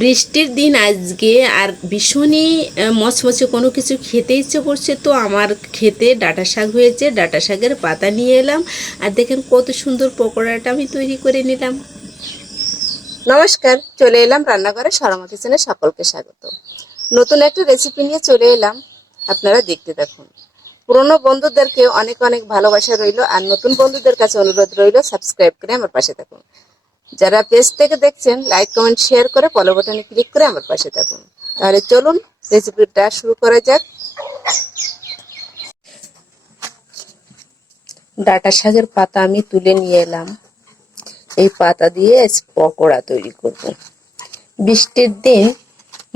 বৃষ্টির দিন আজকে আর ভীষণই মচমচে কোনো কিছু খেতে ইচ্ছে করছে তো আমার খেতে ডাটা শাক হয়েছে, ডাটা শাকের পাতা নিয়ে এলাম। আর দেখেন কত সুন্দর পকোড়াটা আমি তৈরি করে নিলাম। নমস্কার, চলে এলাম রান্নাঘরে সরমা কিচেনে সকলকে স্বাগত। নতুন একটা রেসিপি নিয়ে চলে এলাম, আপনারা দেখতে দেখুন পুরনো বন্ধুদেরকে অনেক অনেক ভালোবাসা রইল, আর নতুন বন্ধুদের কাছে অনুরোধ রইল সাবস্ক্রাইব করে আমার পাশে থাকুন। যারা পেজ থেকে দেখছেন লাইক কমেন্ট শেয়ার করে ফলো বাটনে ক্লিক করে আমার পাশে থাকুন। তাহলে চলুন রেসিপিটা শুরু করা যাক। ডাটা শাকের পাতা আমি তুলে নিয়ে এলাম। এই পাতা দিয়ে পকোড়া তৈরি করব। বৃষ্টির দিন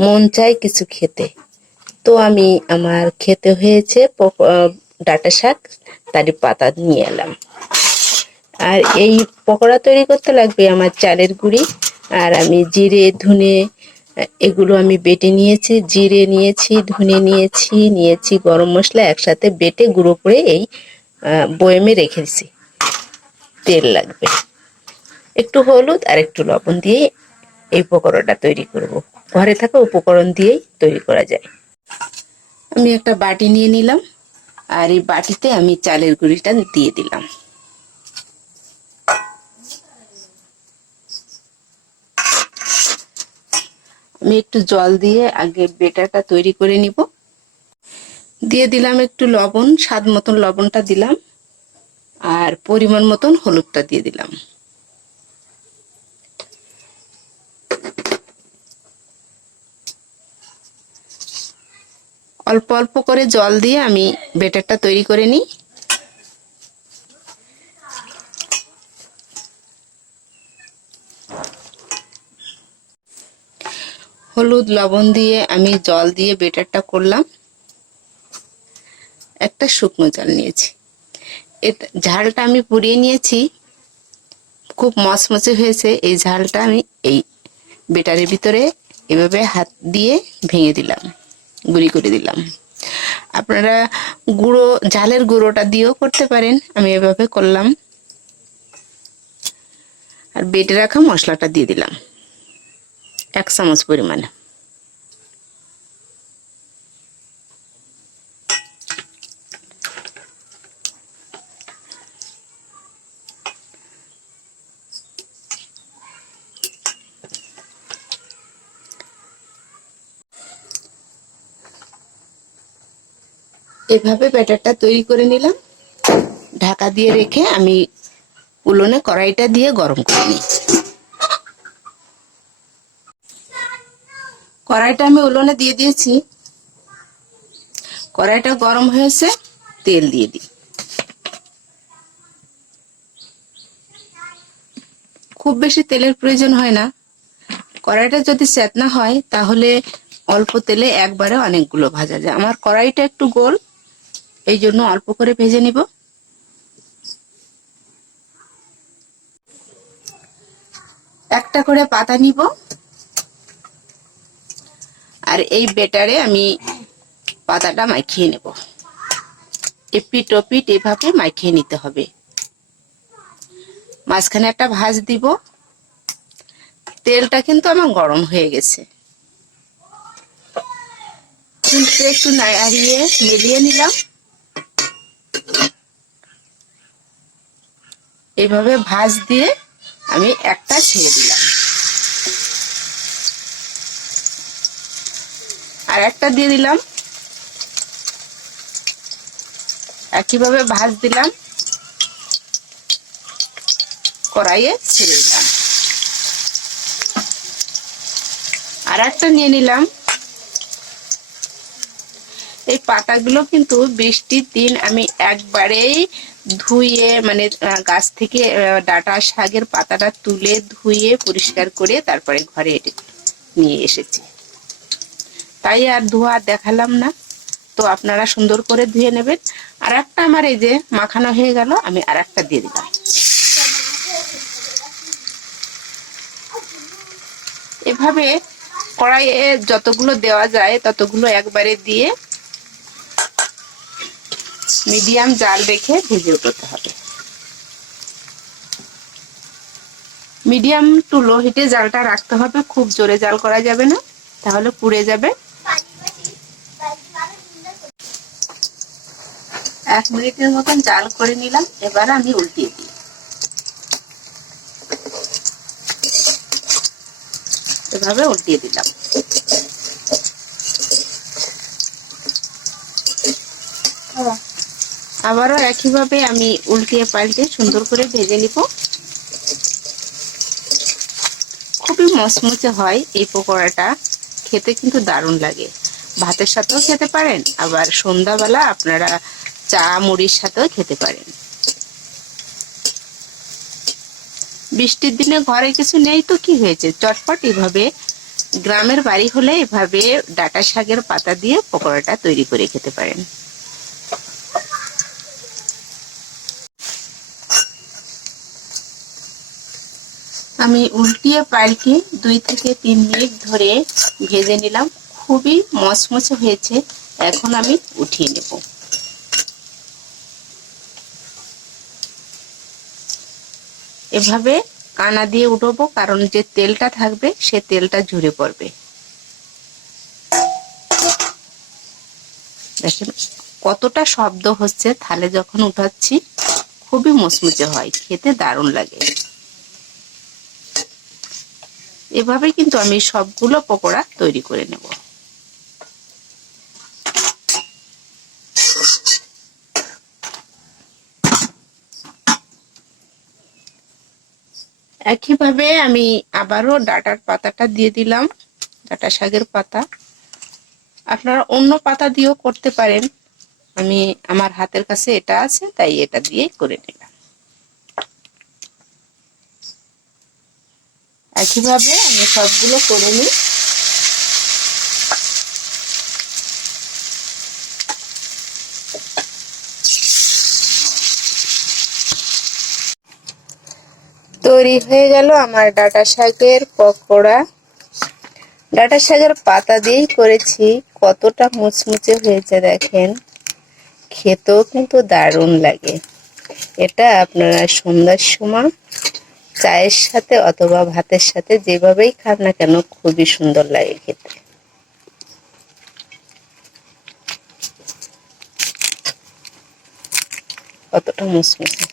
মন চায় কিছু খেতে। তো আমি আমার খেতে হয়েছে ডাঁটা শাক, তারই পাতা নিয়ে এলাম। আর এই পকোড়া তৈরি করতে লাগবে আমার চালের গুঁড়ি। আর আমি জিরে, ধুনে, এগুলো আমি বেটে নিয়েছি, জিরে নিয়েছি, ধনে নিয়েছি নিয়েছি গরম মশলা একসাথে বেটে গুঁড়ো করে এই বয়েমে রেখেছি তেল লাগবে। একটু হলুদ আর একটু লবণ দিয়ে এই পকোড়াটা তৈরি করব। ঘরে থাকা উপকরণ দিয়েই তৈরি করা যায়। আমি একটা বাটি নিয়ে নিলাম। আর এই বাটিতে আমি চালের গুঁড়িটা দিয়ে দিলাম। আমি একটু জল দিয়ে আগে বেটারটা তৈরি করে নিব। দিয়ে দিলাম একটু লবণ, স্বাদ মতন লবণটা দিলাম। আর পরিমাণ মতন হলুদটা দিয়ে দিলাম। অল্প অল্প করে জল দিয়ে আমি বেটারটা তৈরি করে নিই। হলুদ লবণ দিয়ে আমি জল দিয়ে বেটারটা করলাম। একটা শুকনো জল নিয়েছি। ঝালটা আমি পুড়িয়ে নিয়েছি। খুব মচমচে হয়েছে। এই ঝালটা আমি এই বেটারের ভিতরে এভাবে হাত দিয়ে ভেঙে দিলাম, গুঁড়ি করে দিলাম। আপনারা গুঁড়ো, ঝালের গুঁড়োটা দিয়েও করতে পারেন। আমি এভাবে করলাম। আর বেটে রাখা মশলাটা দিয়ে দিলাম। এক চামচ পরিমাণে এভাবে ব্যাটারটা তৈরি করে নিলাম। ঢাকা দিয়ে রেখে আমি উলোনে কড়াইটা দিয়ে গরম করে নিই কড়াইটা আমি উলোনে দিয়ে দিয়েছি। কড়াইটা গরম হয়েছে, তেল দিয়ে দিই। খুব বেশি তেলের প্রয়োজন হয় না। কড়াইটা যদি চেতনা হয়, তাহলে অল্প তেলে একবারে অনেকগুলো ভাজা যায়। আমার কড়াইটা একটু গোল, এই জন্য অল্প করে ভেজে নিব। একটা করে পাতা নিব। আর এই বেটারে আমি পাতাটা মাখিয়ে নেব। এপিট ওপিট এভাবে মাখিয়ে নিতে হবে। মাঝখানে একটা ভাজ দিব। তেলটা কিন্তু আমার গরম হয়ে গেছে। কিন্তু একটু নাড়িয়ে মিলিয়ে নিলাম। এভাবে ভাজ দিয়ে আমি একটা ছেড়ে দিলাম। আর একটা দিয়ে দিলাম। একইভাবে ভাজ দিলাম। কড়াইয়ে ছেড়ে দিলাম। আর একটা নিয়ে নিলাম। এই পাতাগুলো কিন্তু বৃষ্টির দিন আমি একবারেই ধুয়ে মানে গাছ থেকে ডাটা শাকের পাতাটা তুলে ধুয়ে পরিষ্কার করে তারপরে ঘরে নিয়ে এসেছি। তাই আর ধোয়া দেখালাম না। তো আপনারা সুন্দর করে ধুয়ে নেবেন। আর একটা আমার এই যে মাখানো হয়ে গেল, আমি আর একটা দিয়ে দিলাম। এভাবে কড়াইয়ে যতগুলো দেওয়া যায়, ততগুলো একবারে দিয়ে মিডিয়াম জাল রেখে ভেজে উঠতে হবে। মিডিয়াম টু লো হিটে জালটা রাখতে হবে। খুব জোরে জাল করা যাবে না, তাহলে পুড়ে যাবে। এক মিনিটের মতন জাল করে নিলাম, এবার আমি উল্টিয়ে দিই। এভাবে উল্টিয়ে দিলাম। আবারও একইভাবে আমি উল্টিয়ে পাল্টে সুন্দর করে ভেজে নিব। খুবই মচমচে হয় এই পকোড়াটা, খেতে কিন্তু দারুণ লাগে। ভাতের সাথেও খেতে পারেন, আবার সন্ধ্যাবেলা আপনারা চা মুড়ির সাথেও খেতে পারেন। বৃষ্টির দিনে ঘরে কিছু নেই তো কি হয়েছে? চটপট এভাবে গ্রামের বাড়ি হলে এভাবে ডাটা শাকের পাতা দিয়ে পকোড়াটা তৈরি করে খেতে পারেন। আমি উল্টিয়ে পাল্টে দুই থেকে তিন মিনিট ধরে ভেজে নিলাম। খুবই মচমচে হয়েছে। এখন আমি উঠিয়ে নেব। এভাবে কানা দিয়ে উঠবো, কারণ যে তেলটা থাকবে, সে তেলটা ঝরে পড়বে। দেখেন কতটা শব্দ হচ্ছে, থালে যখন উঠাচ্ছি, খুবই মুচমুচে হয়, খেতে দারুণ লাগে। এভাবে কিন্তু আমি সবগুলো পকোড়া তৈরি করে নেব। একইভাবে আমি আবারও ডাটার পাতাটা দিয়ে দিলাম, ডাটা শাকের পাতা। আপনারা অন্য পাতা দিয়েও করতে পারেন। আমি আমার হাতের কাছে এটা আছে, তাই এটা দিয়ে করে নিলাম। একইভাবে আমি সবগুলো করে নিই। তৈরি হয়ে গেল আমার ডাটা শাকের পকোড়া। ডাটা শাকের পাতা দিয়েই করেছি, কতটা মুচমুচে হয়েছে দেখেন। খেতেও কিন্তু দারুণ লাগে। এটা আপনারা সন্ধ্যার সময় চায়ের সাথে অথবা ভাতের সাথে যেভাবেই খান না কেন খুবই সুন্দর লাগে খেতে। কতটা মুসমুসে